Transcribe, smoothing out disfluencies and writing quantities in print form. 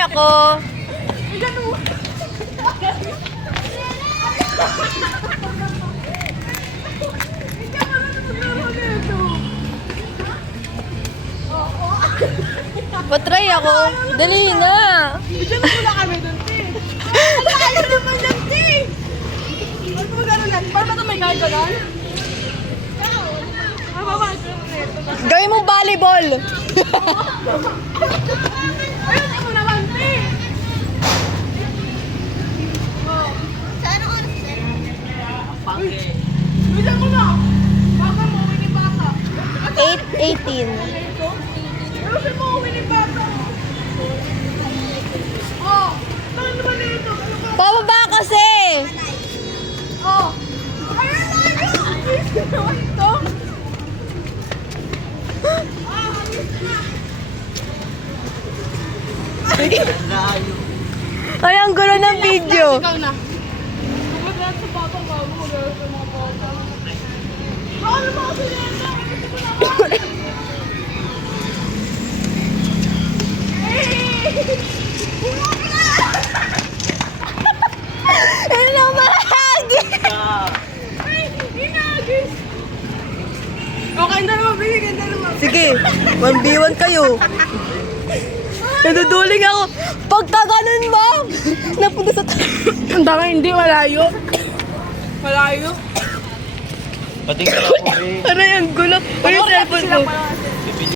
ako. Patry ako. Dali na. Diyan muna kami doon, te. Ayaw naman yan, te. Ba't mo gano'n lang? Paano ba ito may kahit gano'n? Gawin mo volleyball. Ayun, ako naman, te. Saan ang oras na? Diyan mo na. Baka mo, uwi ni bata. 8:18. Pero siya mo, uwi ni bata. Oh, saan naman na ito? Ano ba? Pababa kasi. Oh. Ayun na, ayun. Ito. Ay, ang gulo ng video. Ikaw na. Magagalit sa bata, bago magagalit sa mga bata. Ano ba kasi yan? Ito ko na. Ano ba? Ay, inagis. Okay, dalawa, bigyan dalawa. Sige, 1v1 kayo. Naduduling ako. Pagka ganun mo, napunta sa Ang dami, hindi, malayo. Malayo. Patingin ako eh. Ano yan, gulo. Ano yung cellphone mo?